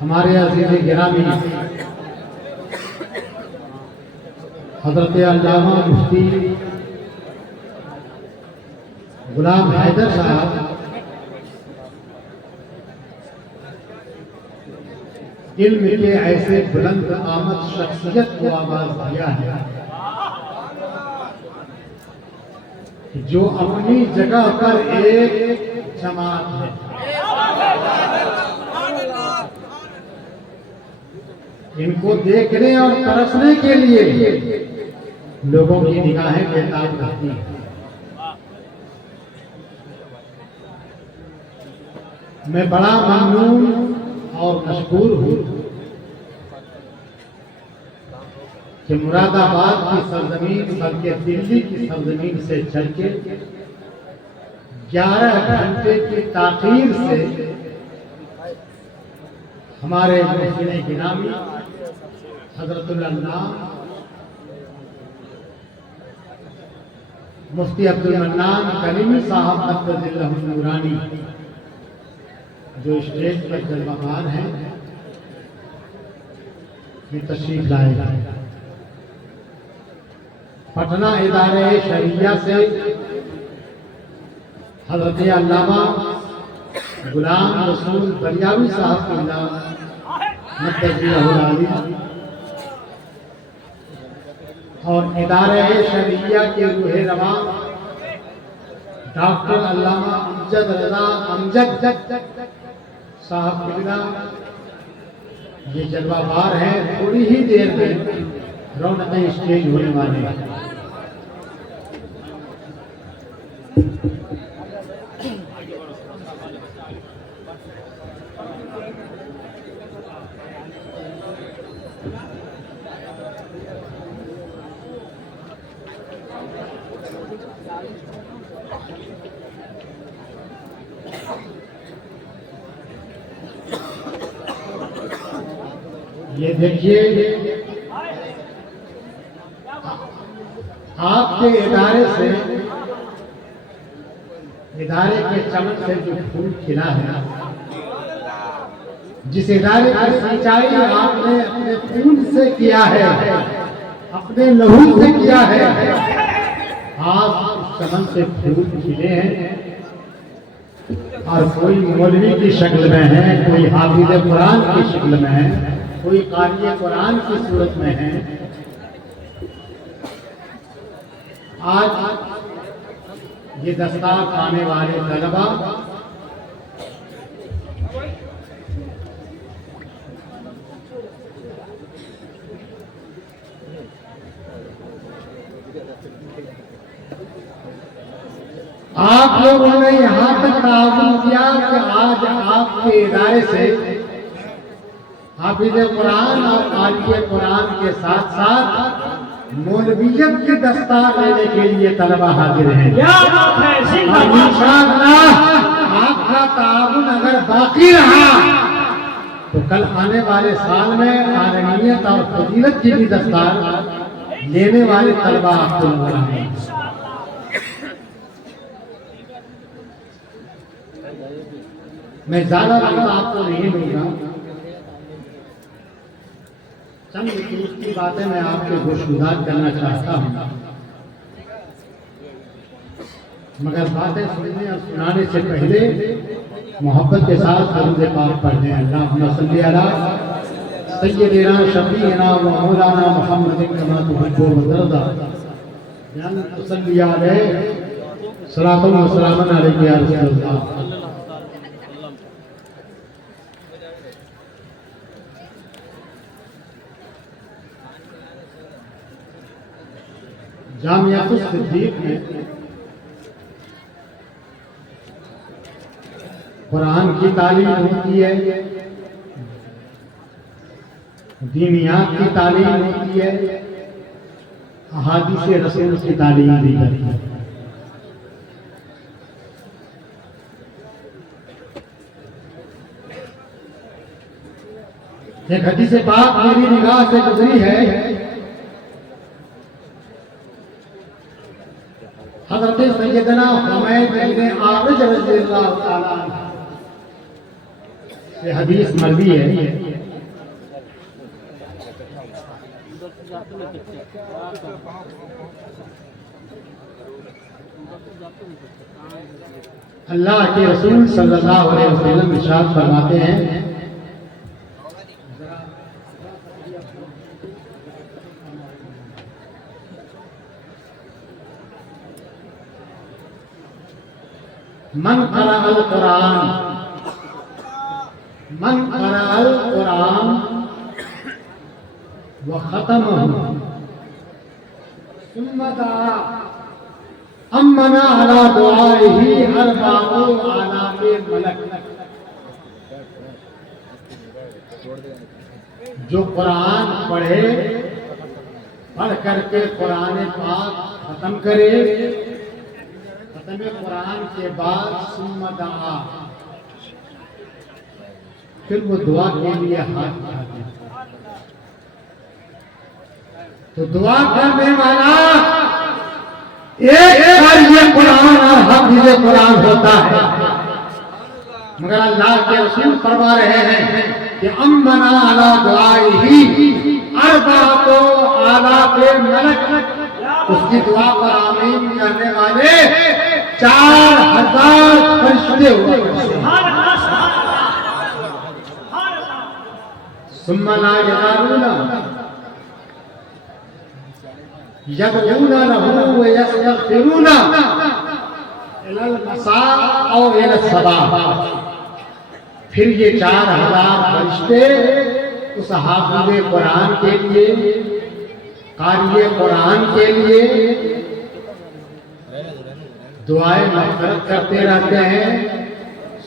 हमारे अज़ीज़ गिरामी हज़रत अल्लामा मुफ्ती गुलाम हैदर साहब इल्म के ऐसे बुलंद आमद शख्सियत को आवाज दिया है जो अपनी जगह पर एक जमात है। इनको देखने और तरसने के लिए लोगों की निगाहें बेताब रहती हैं। मैं बड़ा ममनून और मशकूर हूँ कि मुरादाबाद की सरजमीन बल्कि दिल्ली की सरजमीन से चल के 11 घंटे की ताखीर से हमारे मुफ्ती गिरामी हज़रतुल अल्लामा मुफ्ती अब्दुल मन्नान कलीमी साहब मद्दजिल्लहुल नूरानी जो स्टेज पर जलवाबार हैं, ये तशरीफ लाए। पटना इदारे शरिया से हज़रत अल्लामा गुलाम रसूल बरियावी साहब के नाम और इदारे शरिया के रूहे रवा डॉक्टर अल्लामा अमजद रज़ा अमजद साहब किबला ये जलवाबार है। थोड़ी ही देर में रौनकें स्टेज होने वाले हैं। ये देखिए आपके इदारे के चमन से जो फूल खिला है, जिस इदारे की सिंचाई आपने अपने खून से किया है, अपने लहू से किया है, आप उस चमन से फूल खिले हैं और कोई मौलवी की शक्ल में है, कोई हाफिज़ कुरान की शक्ल में है, कोई कारी कुरान की सूरत में है। आज ये दस्तार खाने वाले तलबा आप लोगों ने यहाँ तक ताज़ुब किया कि आज आपके इदारे से हाफिज़ कुरान और कारी कुरान के साथ साथ मौलवियत की दस्तार लेने के लिए तलबा हाजिर हैं। इंशाअल्लाह आपका ताउन अगर बाकी रहा तो कल आने वाले साल में आलमियत और फजीलत की भी दस्तार लेने वाले तलबा आपको नजर आएंगे। मैं ज्यादा वक्त आपको नहीं दूंगा, चंद दूसरी बातें मैं आपके गोशगुजार करना चाहता हूँ, मगर बातें सुनने और सुनाने से पहले मोहब्बत के साथ दरूद पाक पढ़ते हैं। अल्लाहुम्मा सल्ली अला सय्यिदिना शफीना व मौलाना मुहम्मदिन कमा तुहिब्बु व तर्दा या तुसल्ली अलैहि सलातun व सलामन अलैहि या रसूलल्लाह। जामियातुस सिद्दीक में कुरान की तालीम होती है, दीनियात की तालीम होती है, अहादीस रसूल की तालीम दी जाती है। एक हदीस पाक मेरी निगाह से गुजरी है, हज़रत सैयदना हुमैद इब्न आबिद रज़ियल्लाहु ताला ये हदीस मरवी है। अल्लाह के रसूल सल्लल्लाहु अलैहि वसल्लम इरशाद फरमाते हैं, मन क़राअल कुरान व ख़तमहु सुम्मा दआ अम्मना अला दुआइही अरबाउ आलाफे मलक। जो कुरान पढ़े, पढ़ करके कुरान पाक खत्म करे, खत्म कुरान के बाद सुम्मा दआ, फिर वो दुआ के लिए हाथ उठाते हैं। तो दुआ करने वाला एक ये कुरान और हाफिज़ कुरान होता है, मगर अल्लाह के रसूल फरमा रहे हैं कि अम्मना अला दुआइही अरबाअतु आलाफे मलक। उसकी दुआ पर आमीन करने वाले 4000 फरिश्ते हुए। सुम्मा ला यज़ालूना यदऊना लहू व यस्तगफिरूना इलल मसा औ इलस सबा। फिर ये 4000 फरिश्ते उस हाफिज़े कुरान के लिए, कारिए कुरान के लिए दुआएं मग़फ़िरत करते रहते हैं।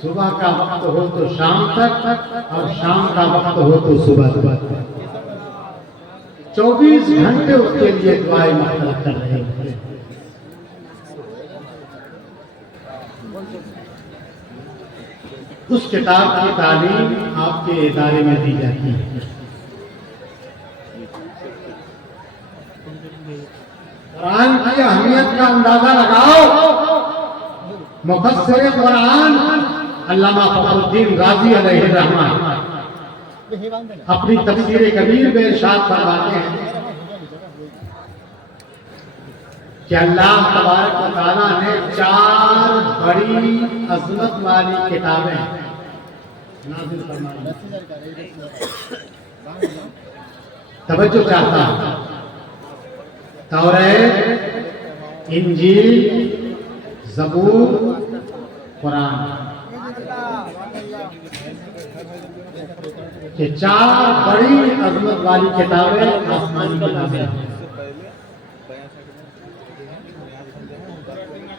सुबह का वक्त हो तो शाम तक, और शाम का वक्त हो तो सुबह तक 24 घंटे उसके लिए दुआएं मग़फ़िरत कर रहे हैं। उस किताब की तालीम आपके इदारे में दी जाती है। कुरान की अहमियत का अंदाजा लगाओ। मुफस्सिर कुरान अल्लामा फखरुद्दीन राज़ी अलैहि रहमान अपनी तफसीर कबीर में इरशाद फरमाते हैं कि अल्लाह तबारक व तआला ने 4 बड़ी अज़मत वाली किताबें नाज़िल फरमाई। तवज्जो चाहता हूं, तौरात, इंजील, ज़बूर, कुरान, ये 4 बड़ी अज़मत वाली किताबें आसमानी किताबें हैं।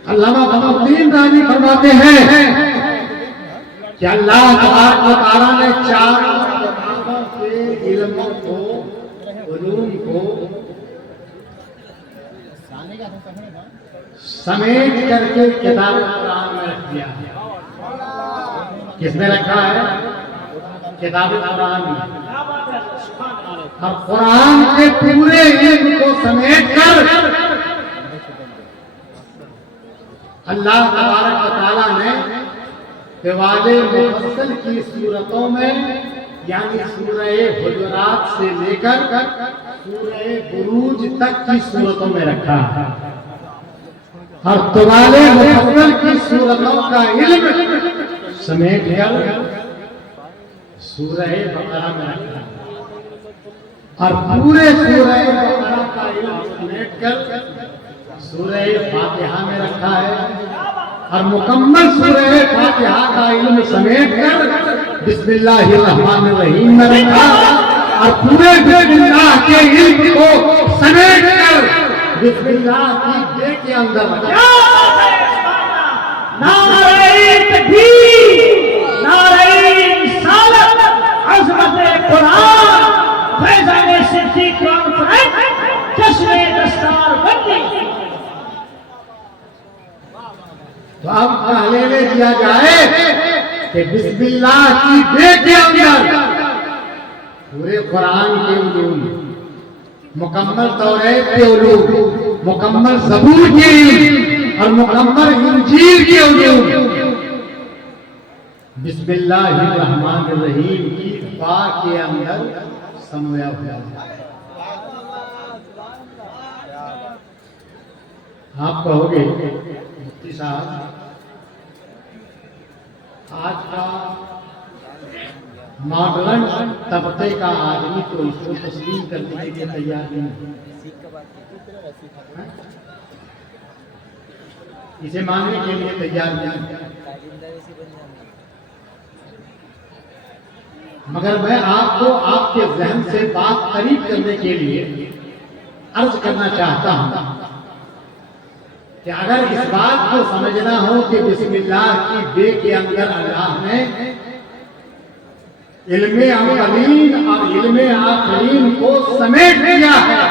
अल्लामा फखरुद्दीन राज़ी फरमाते हैं कि अल्लाह तबारक व तआला ने 4 किताबों के इल्मों को, उलूम को समेट करके किताब कुरान में रख दिया। किसने रखा है? किताब कुरान में। और कुरान के पूरे इल्म को समेट कर अल्लाह तबारक व तआला ने तिवाले मुफस्सल की सूरतों में, यानी सूरह हुजुरात से लेकर सूरह बुरूज तक की सूरतों में रखा है। और तिवाले मुफस्सल की सूरतों का इल्म समेट कर सूरह बकरा में रखा है। और पूरे सूरह बकरा का इल्म समेट कर सूरह फातिहा में रखा है। और मुकम्मल सूरह फातिहा का इल्म समेट कर बिस्मिल्लाहिर्रहमानिर्रहीम में रखा। और पूरे बिस्मिल्लाह के इल्म को समेट कर बिस्मिल्लाह की बे के अंदर रखा। नारे तकबीर, नारे रिसालत, अज़मत कुरान, फैज़ान सिद्दीक़ कॉन्फ्रेंस, जश्न दस्तार बंदी। तो अब पहले ले दिया जाए कि बिस्मिल्लाह की बे के अंदर पूरे कुरान के उलूम, मुकम्मल तौरात के उलूम, मुकम्मल ज़बूर के इल्म और मुकम्मल इंजील के उलूम बिस्मिल्लाहिर्रहमानिर्रहीम की बा के अंदर समोया हुआ है। आप कहोगे मुफ्ती साहब, आज का मॉडर्न तबके का आदमी तो इसको तस्लीम करने के लिए तैयार नहीं है, इसे मानने के लिए तैयार नहीं है। मगर मैं आपको आपके जहन से बात करीब करने के लिए अर्ज करना चाहता हूं कि अगर इस बात को समझना हो कि बिस्मिल्लाह की बे के अंदर अल्लाह ने इल्मे अवलीन और इल्मे आखिरीन को समेट दिया है,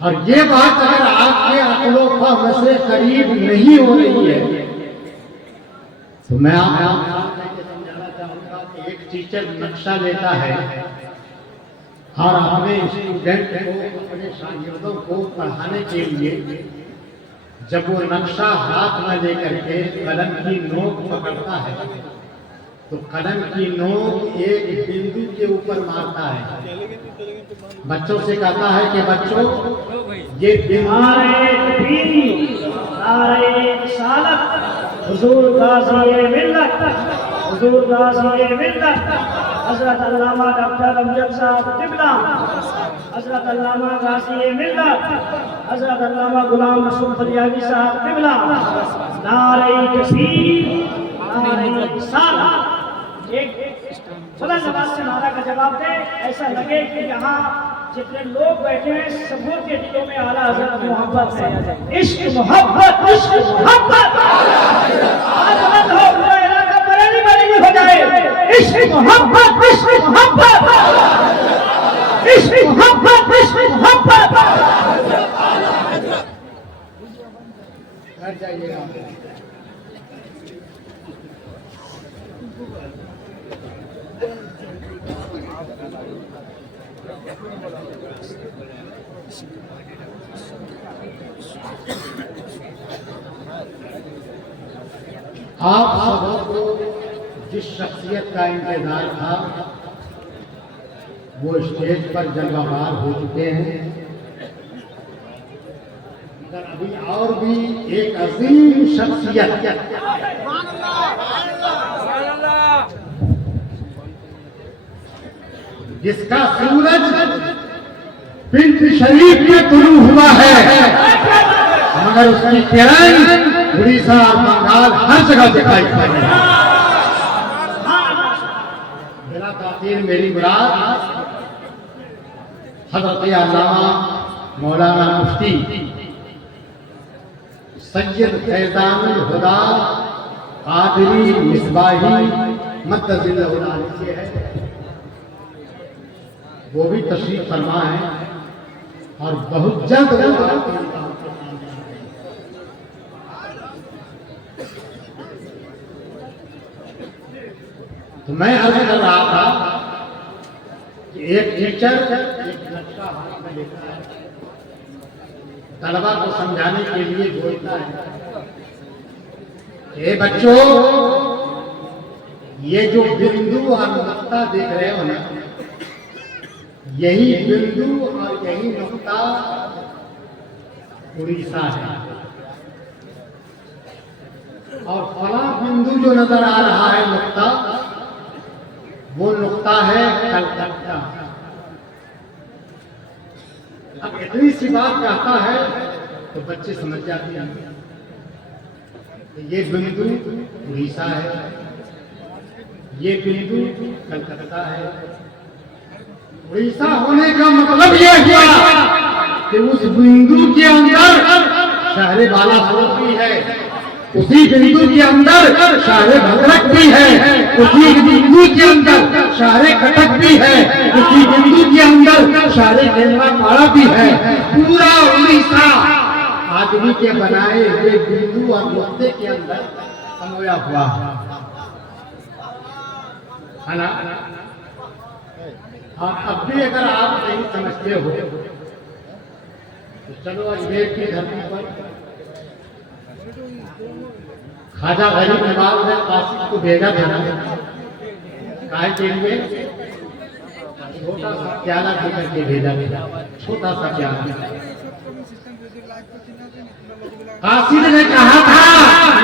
और ये बात अगर आपके अक्लो फहम से करीब नहीं हो रही है तो मैं आपको समझाना चाहूंगा कि एक टीचर नक्शा लेता है और अपने स्टूडेंट को, अपने शागिर्दों को पढ़ाने के लिए जब वो नक्शा हाथ में लेकर के कलम की नोक पकड़ता है तो कलम की नोक एक बिंदु के ऊपर मारता है। बच्चों से कहता है कि बच्चों ये हुजूर गाज़ी मिल्लत, हुजूर गाज़ी मिल्लत हज़रत अल्लामा डॉक्टर अमजद साहब क़िबला, हज़रत अल्लामा गाज़ी मिल्लत हज़रत अल्लामा गुलाम रसूल फरियादी साहब क़िबला, नारे तकबीर, नारे रिसालत। एक खुला जवाब से नारा का जवाब दे, ऐसा लगे कि यहाँ जितने लोग बैठे हैं सबों के दिलों में आला हज़रत मोहब्बत है। इश्क मोहब्बत, इश्क मोहब्बत, हो जाए। इश्क मोहब्बत, इश्क मोहब्बत, इश्क मोहब्बत, इश्क मोहब्बत। आप सबों को जिस शख्सियत का इंतजार था वो स्टेज पर जलवाबार हो चुके हैं, मगर अभी और भी एक अजीम शख्सियत जिसका सूरज पिंड शरीफ में तुलू हुआ है, मगर उसकी किरण उड़ीसा और बंगाल हर जगह दिखाई पड़ रही है। बिला ताकीर मेरी मुराद हज़रत अल्लामा मौलाना मुफ्ती सैयद फैज़ानुल हुदा कादरी मिसबाही मद्दज़िल्लहुल आली से है। वो भी तशरीफ फरमा है और बहुत जल्द तो मैं अर्ज कर रहा था कि एक टीचर एक नक्शा हाथ में लेता है, तलबा को समझाने के लिए बोलता है कि बच्चों ये जो बिंदु और नुक्ता देख रहे हो ना, यही बिंदु और यही नुक्ता उड़ीसा है, और फला बिंदु जो नजर आ रहा है नुक्ता, वो नुक्ता है कलकत्ता। अब इतनी सी बात कहता है तो बच्चे समझ जाते हैं कि ये बिंदु उड़ीसा है, ये बिंदु कलकत्ता है। उड़ीसा होने का मतलब यह हुआ कि उस बिंदु के अंदर शहर बालासोर भी है, उसी बिंदु के अंदर शहर भद्रक भी है, उसी बिंदु के अंदर शहर कटक भी है, उसी बिंदु के अंदर शहर केंद्रापाड़ा भी है। पूरा उड़ीसा आदमी के बनाए हुए बिंदु और नुक्ते के अंदर समोया हुआ है ना। और अब भी अगर आप नहीं समझते हो तो चलो अजमेर की धरती पर ख्वाजा गरीब नवाज ने कासिम को भेजा था काहे के लिए? छोटा सा प्याला देकर के भेजा था, छोटा सा प्याला। कासिम ने कहा था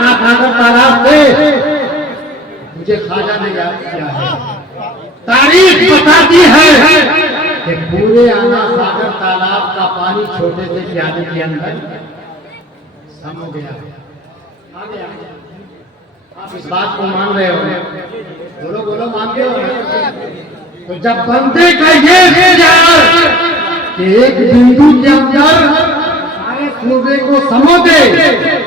ना सागर तालाब से, मुझे ख्वाजा ने याद किया है, तारीख बताती है कि पूरे आना सागर तालाब का पानी छोटे से प्याले के अंदर सम हो गया। आ गया। आप इस बात को मान रहे हो? बोलो बोलो, मानते हो? तो जब बंदे का ये विचार कि एक बिंदु के अंदर सारे सूबे को समो दे,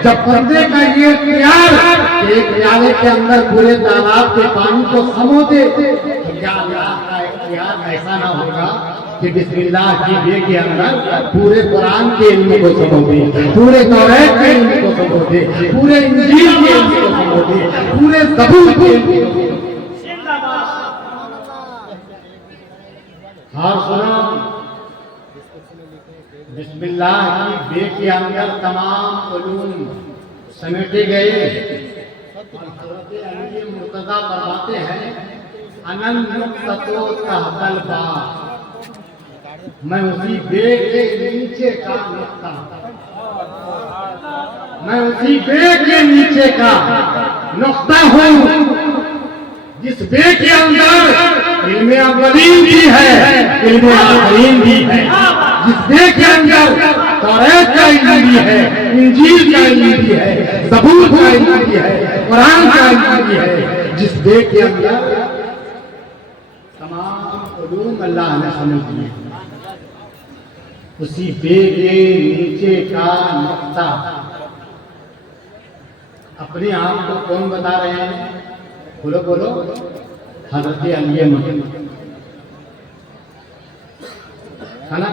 जब बंदे का ये प्यार कि एक प्याले के अंदर पूरे तालाब के पानी को समो दे, तो क्या अल्लाह का इख्तियार ऐसा ना होगा कि बिस्मिल्लाह की बे के अंदर पूरे कुरान के इल्म को समो दे, पूरे तौरात के इल्म को समो दे, पूरे इंजील के इल्म को समो दे, पूरे ज़बूर के इल्म को। और सुनो, बिस्मिल्लाह की बे के अंदर तमाम उलूम समेटे गए। हज़रत अली मुर्तज़ा फरमाते हैं, अनन नुक़्ततो तहतल बा, मैं उसी बे के नीचे का नुक्ता, मैं उसी बे के नीचे का नुक्ता हूँ जिस बे के अंदर इल्मे अव्वलीन भी है, इल्मे आखरीन भी है, जिस बे के अंदर तौरात का इल्म भी है, इंजील का इल्म भी है, ज़बूर का इल्म भी है, कुरान का इल्म भी है, जिस बे के अंदर तमाम उलूम अल्लाह ने समझ दिए, उसी बे के नीचे का नुक्ता। अपने आप को कौन बता रहे हैं? बोलो बोलो, हज़रत अली मकीन है ना?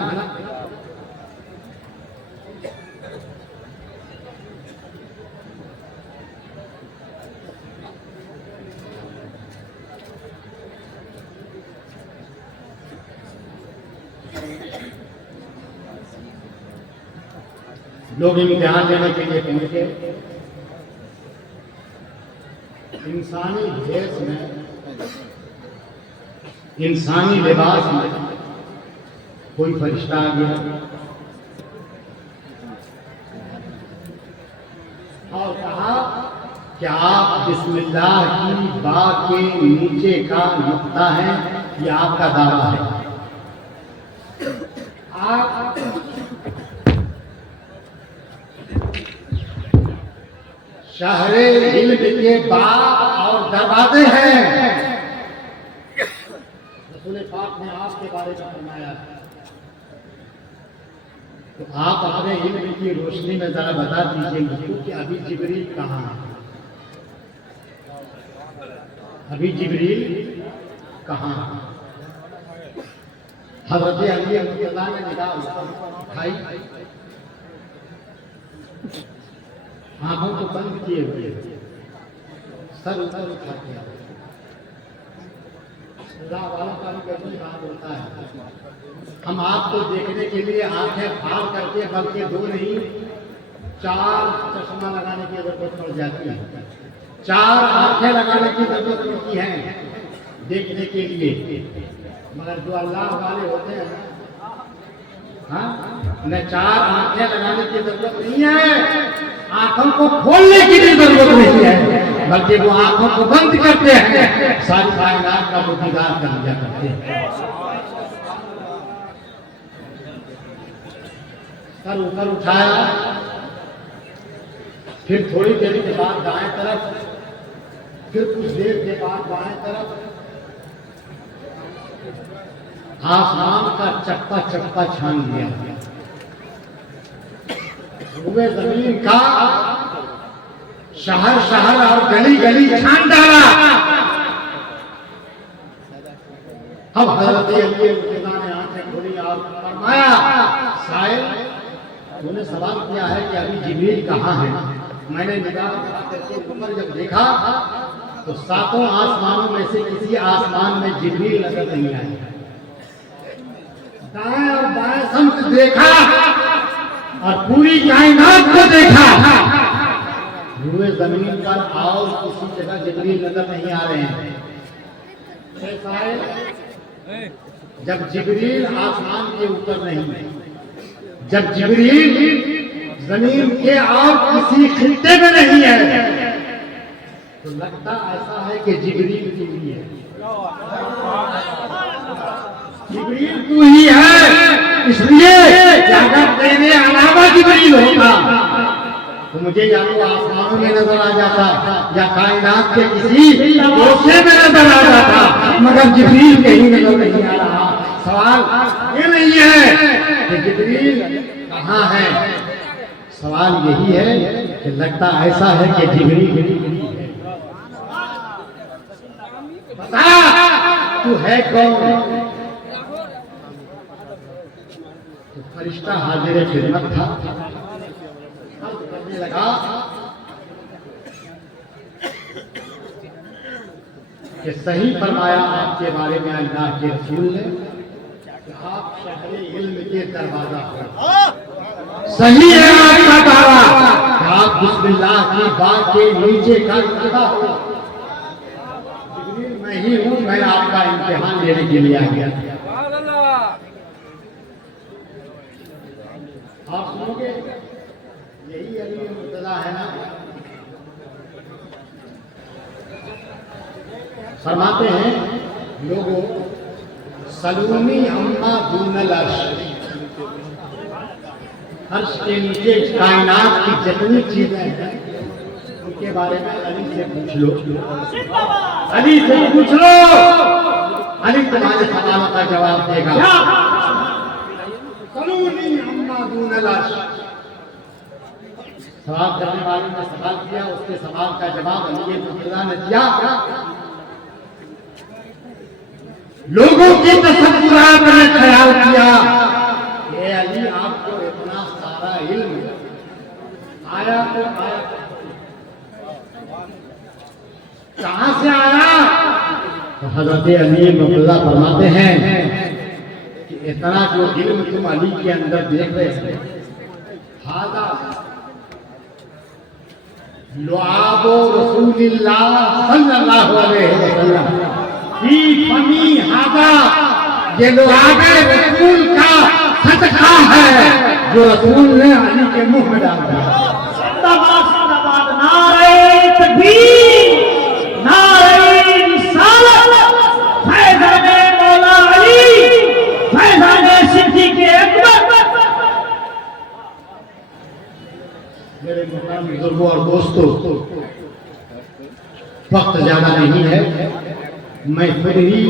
लोग इम्तिहान लेने के लिए पहुंचे, इंसानी भेष में, इंसानी लिबास में कोई फरिश्ता आ गया और कहा कि आप बिस्मिल्लाह की बा के नीचे का नुक्ता है, ये आपका दावा है। आप शहरे इल्म के बाब और दरवाजे हैं। रसूल पाक ने आपके बारे में फरमाया, तो आप अपने इल्म की रोशनी में जरा बता दीजिए मुझको कि अभी जिब्रील कहाँ है? अभी जिब्रील कहाँ है? हज़रत अली अल्लाह ने निगाह उठाई, आंखों को बंद किए हुए, सर ऊपर उठाते हैं। वालों का भी कैसी बात होता है, हम आपको देखने के लिए आंखें फाड़ करके बल्कि 2 नहीं 4 चश्मा लगाने की जरूरत पड़ जाती है, 4 आंखें लगाने की जरूरत पड़ती है देखने के लिए। मगर जो अल्लाह वाले होते हैं हाँ, उन्हें 4 आंखें लगाने की जरूरत नहीं है, आंखों को खोलने की भी जरूरत नहीं है, बल्कि वो आंखों को बंद करते हैं, सारी कायनात का वो दीदार कर लिया करते हैं। सर ऊपर उठाया, फिर थोड़ी देर के बाद दाएं तरफ, फिर कुछ देर के बाद बाएं तरफ, आसमान का चप्पा चप्पा छान लिया, पूरे जमीन का शहर शहर और गली गली छान डाला। अब हज़रत अली ने आंखें खोली और फरमाया, शायद उन्होंने सवाल किया है कि अभी जिब्रील कहाँ है? मैंने निगाह करके ऊपर जब देखा तो 7 आसमानों में से किसी आसमान में जिब्रील नजर नहीं आया। दाएं और बाएं समझ देखा और पूरी कायनात को देखा, हुए जमीन पर और किसी जगह जिब्रील नजर नहीं आ रहे हैं। ऐसा है जब जिब्रील आसमान के ऊपर नहीं, जब जिब्रील जमीन के और किसी खित्ते में नहीं है, तो लगता ऐसा है कि जिब्रील तू ही है, जिब्रील तू ही है। इसलिए अगर तेरे अलावा जिब्रील होता तो मुझे या तो आसमानों में नजर आ जाता या कायनात के किसी गोशे में नजर आ जाता, मगर जिब्रील कहीं नजर नहीं आ रहा। सवाल ये नहीं है कि जिब्रील कहाँ है, सवाल यही है कि लगता ऐसा है कि जिब्रील बता तू है कौन। तो फरिश्ता हाजिर खिदमत था, करने लगा कि सही फरमाया आपके बारे में अल्लाह के रसूल ने कि आप शहरे इल्म के दरवाजा हो। सही है आपका दावा कि आप बिस्मिल्लाह की बात के नीचे का इब्तिदा हो। मैं ही हूँ, मैं आपका इम्तिहान लेने के लिए आ गया। आप सुनोगे यही अली मुर्तजा है ना। फरमाते हैं लोगों सलूनी अम्मा दूनल अर्श, अर्श के नीचे कायनात की जितनी चीजें हैं उनके बारे में अली से पूछ लो, अली से पूछ लो, अली तुम्हारे सवालों का जवाब देगा। सलूनी अम्मा दूनल अर्श, सवाल करने वाले ने सवाल किया, उसके सवाल का जवाब अली मुर्तजा ने दिया। लोगों की तसव्वुरात ने ख्याल किया कि अली आपको इतना सारा इल्म आया तो आया कहां से आया। तो हजरत अली मुर्तजा फरमाते हैं कि इतना जो इल्म तुम अली के अंदर देख रहे हैं, हादा लुआबो रसूलिल्लाह सल्लल्लाहु अलैहि वसल्लम फी फमी हादा, ये लुआबे रसूल का सदका है जो रसूल ने अली के मुंह में डाल दिया। जिंदाबाद जिंदाबाद, नारे तकबीर, नारे रिसालत, फैज़ाने मौला अली, फैज़ाने सिद्दीक़ अकबर। मेरे मोहतरम बुजुर्गों और दोस्तों, वक्त ज्यादा नहीं है, मैं खुद ही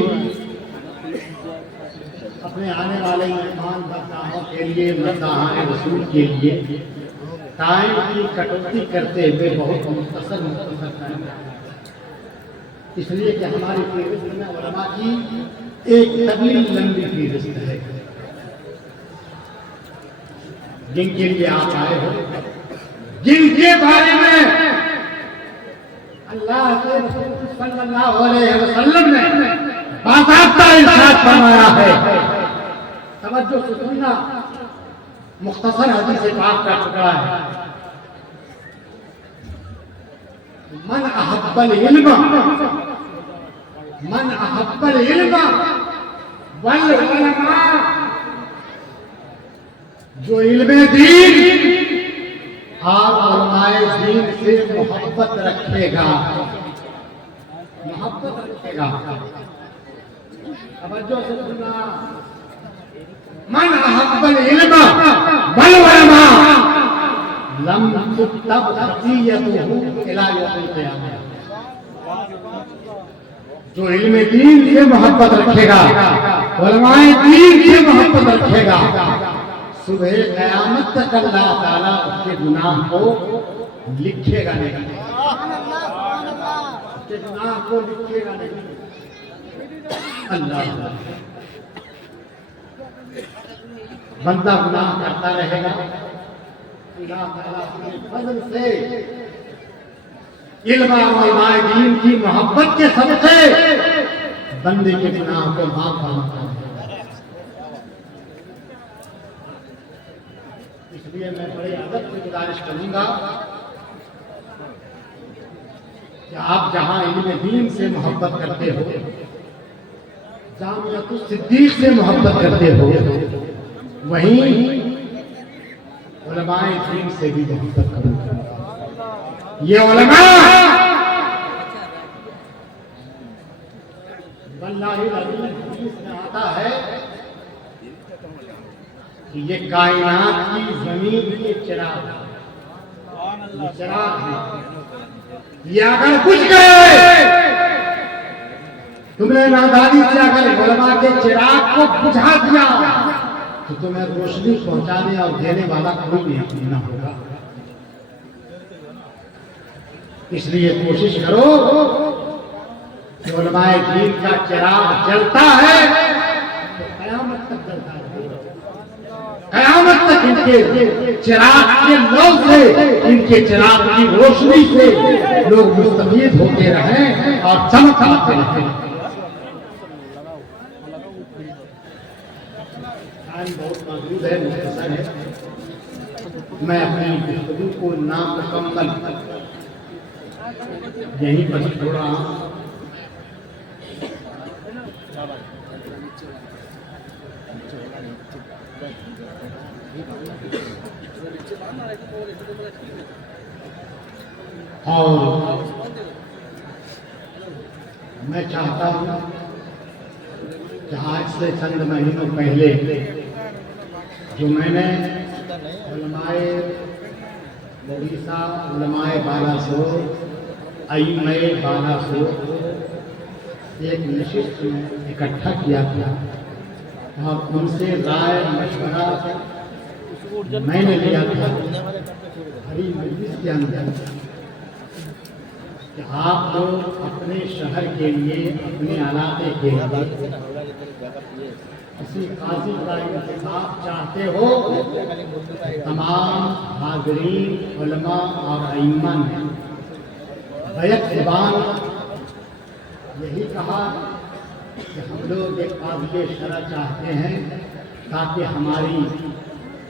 अपने आने वाले मेहमान बरताहों के लिए, मद्दाहाने रसूल के लिए टाइम की कटौती करते हुए बहुत मुख्तसर टाइम, इसलिए कि हमारी फहरिस्त में उलमा की एक तवील लंबी फहरिस्त है जिनके लिए आप आए हो, जिनके बारे में अल्लाह के रसूल सल्लल्लाहु अलैहि वसल्लम ने बाकायदा इरशाद फरमाया है। तवज्जो से सुनना, मुख्तसर हदीस पाक का टुकड़ा है। मन अहब्बल इल्म, मन अहब्बल इल्म वल उलमा, जो इल्म दीन और उलमाए दीन से मोहब्बत रखेगा, मोहब्बत रखेगा। तवज्जो से सुनना, मन अहब्बल इल्म वल उलमा लम तुक्तब खतीयतुहु इला यौमिल क़ियामह, जो इल्म दीन से मोहब्बत रखेगा, उलमाए दीन से मोहब्बत रखेगा, सुबह क़यामत तक अल्लाह ताला उसके गुनाह को लिखेगा नहीं, उसके गुनाह को लिखेगा नहीं। अल्लाह बंदा गुनाह करता रहेगा, अल्लाह ताला अपने फज़ल से इल्म और उलमाए दीन की मोहब्बत के सदक़े बंदे के गुनाह को माफ फरमाता है। इसलिए मैं बड़े अदब से गुजारिश करूंगा कि आप जहां इल्म दीन से मोहब्बत करते हो, जामियतुस सिद्दीक से मोहब्बत करते हो, वहीं उलमाए दीन से भी मोहब्बत करो। ये उलमा वल्लाहि हदीस में आता है कि ये कायनात की जमीन के चिराग है। ये अगर कुछ करे, तुमने नादानी से अगर उलमा के चिराग को बुझा दिया तो तुम्हें रोशनी पहुंचाने और देने वाला कोई भी न होगा। इसलिए कोशिश करो कि उलमाए दीन का चिराग जलता है तो कयामत तक जलता है। कयामत तक इनके चिराग के लौ से, इनके चिराग की रोशनी से लोग मुस्तफीद होते रहे और चमकते रहे। बहुत मौजूद है, मुख्तसर है, मैं अपनी गुफ्तगू को नामुकम्मल यहीं पर छोड़ रहा हूं। और मैं चाहता हूं कि आज से चंद महीनों पहले जो मैंने उलमाए उड़ीसा, उलमाए बालासोर, अइम्माए बालासोर एक नशिस्त में इकट्ठा किया था और उनसे राय मशवरा मैंने लिया था हरी मजलिस के अंदर कि आप लोग अपने शहर के लिए, अपने इलाके के लिए किसी काजी का इंतखाब चाहते हो, तमाम हाज़रीन उलमा और अइम्मा ने बैत ज़बान यही कहा कि हम लोग एक काबिल शरअ चाहते हैं ताकि हमारी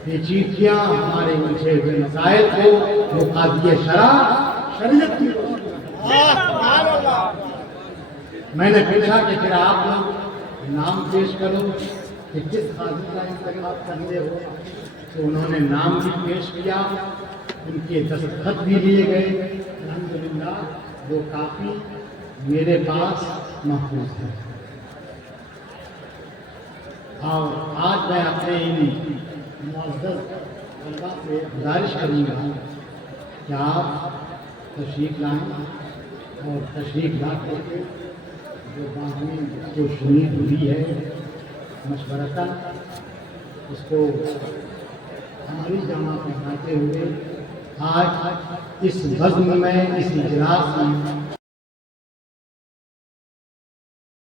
पेचीदगियाँ, हमारे उलझे हुए मसाइल को वो काबिल शरअ शरीयत की। मैंने पूछा कि फिर आप लोग नाम पेश करो कि किस काजी का इंतखाब करते हो, तो उन्होंने नाम भी पेश किया, उनके दस्तखत भी लिए गए। अल्हम्दुलिल्लाह वो काफ़ी मेरे पास महफूज है। और आज मैं अपने इन मुअज़्ज़ज़ तलबा से गुजारिश करूँगा कि आप तशरीफ़ लाएँ और तशरीफ़ ला करके जो बाहमी जो सुनी हुई है मशवरतन उसको हमारी जमा पहुँचाते हुए आज इस बज़्म में, इस इजलास में